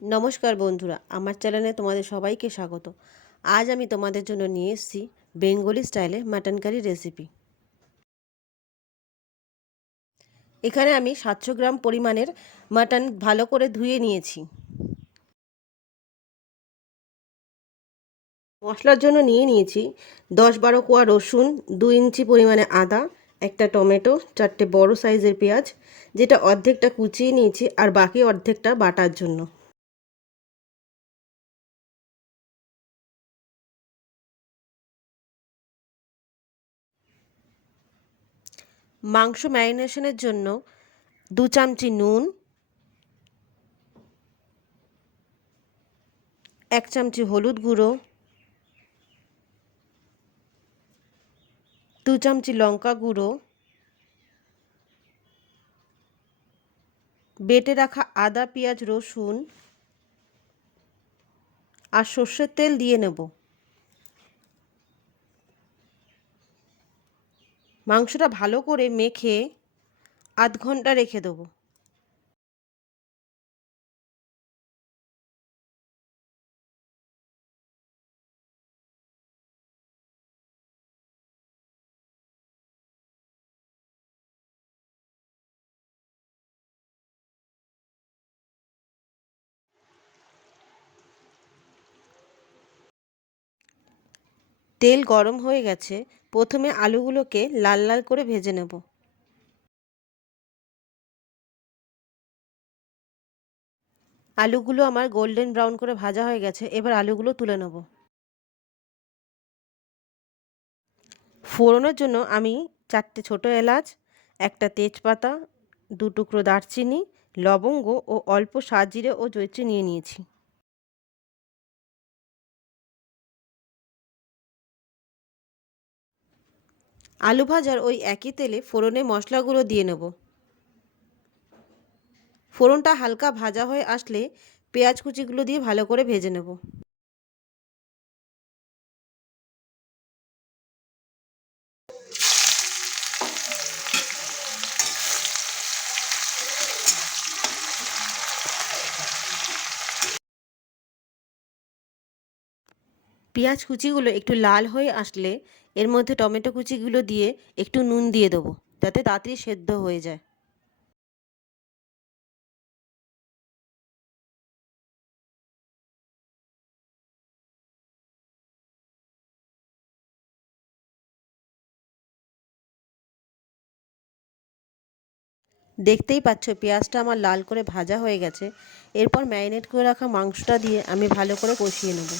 নমস্কার বন্ধুরা, আমার চ্যানেলে তোমাদের সবাইকে স্বাগত। আজ আমি তোমাদের জন্য নিয়ে এসেছি বেঙ্গলি স্টাইলে মাটন কারি রেসিপি। এখানে আমি 700 গ্রাম পরিমাণের মাটন ভালো করে ধুয়ে নিয়েছি। মশলার জন্য নিয়ে নিয়েছি 10-12 কোয়া রসুন, 2 ইঞ্চি পরিমাণে আদা, একটা টমেটো, 4টে বড় সাইজের পেঁয়াজ, যেটা অর্ধেকটা কুচিয়ে নিয়েছি আর বাকি অর্ধেকটা বাটার জন্য। মাংস ম্যারিনেশনের জন্য 2 চামচি নুন, 1 চামচি হলুদ গুঁড়ো, 2 চামচি লঙ্কা গুঁড়ো, বেটে রাখা আদা, পেঁয়াজ, রসুন আর সর্ষের তেল দিয়ে নেব। মাংসটা ভালো করে মেখে আধ ঘন্টা রেখে দেবো। তেল গরম হয়ে গেছে, প্রথমে আলুগুলোকে লাল লাল করে ভেজে নেব। আলুগুলো আমার গোল্ডেন ব্রাউন করে ভাজা হয়ে গেছে, এবার আলুগুলো তুলে নেব। ফোড়নের জন্য আমি 4টে ছোটো এলাচ, একটা তেজপাতা, 2 টুকরো দারচিনি, লবঙ্গ ও অল্প সাজিরে ও জয়িত্রী নিয়ে নিয়েছি। আলু ভাজার ওই একই তেলে ফোড়নে মশলাগুলো দিয়ে নেব। ফোড়নটা হালকা ভাজা হয়ে আসলে পেঁয়াজ কুচিগুলো দিয়ে ভালো করে ভেজে নেব। পেঁয়াজ কুচিগুলো একটু লাল হয়ে আসলে এর মধ্যে টমেটো কুচিগুলো দিয়ে একটু নুন দিয়ে দেবো, যাতে তাড়াতাড়ি সেদ্ধ হয়ে যায়। দেখতেই পাচ্ছ পেঁয়াজটা আমার লাল করে ভাজা হয়ে গেছে। এরপর ম্যারিনেট করে রাখা মাংসটা দিয়ে আমি ভালো করে কষিয়ে নেব।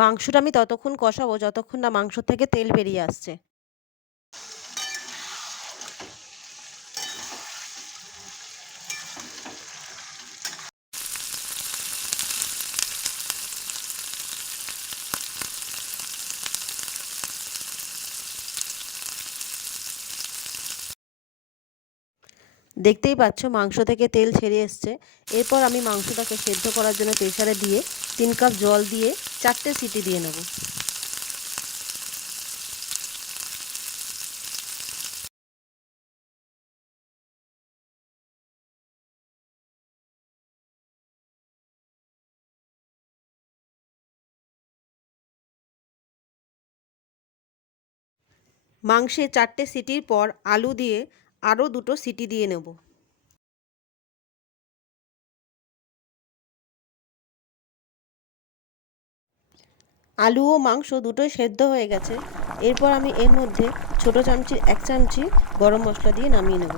মাংসটা আমি ততক্ষণ কষাবো যতক্ষণ না মাংস থেকে তেল বেরিয়ে আসছে। দেখতেই পাচ্ছ মাংস থেকে তেল ছেড়ে এসছে। এরপর আমি মাংসটাকে সেদ্ধ করার জন্য প্রেসারে দিয়ে 3 কাপ জল দিয়ে 4টে সিটি দিয়ে নেব। মাংসে 4টে সিটির পর আলু দিয়ে আরও 2টো সিটি দিয়ে নেব। আলু ও মাংস দুটোই সেদ্ধ হয়ে গেছে। এরপর আমি এর মধ্যে ছোটো চামচির 1 চামচি গরম মশলা দিয়ে নামিয়ে নেব।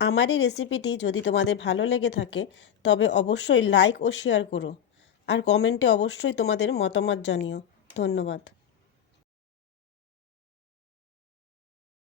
আমার এই রেসিপিটি যদি তোমাদের ভালো লেগে থাকে তবে অবশ্যই লাইক ও শেয়ার করো, আর কমেন্টে অবশ্যই তোমাদের মতামত জানিও। ধন্যবাদ।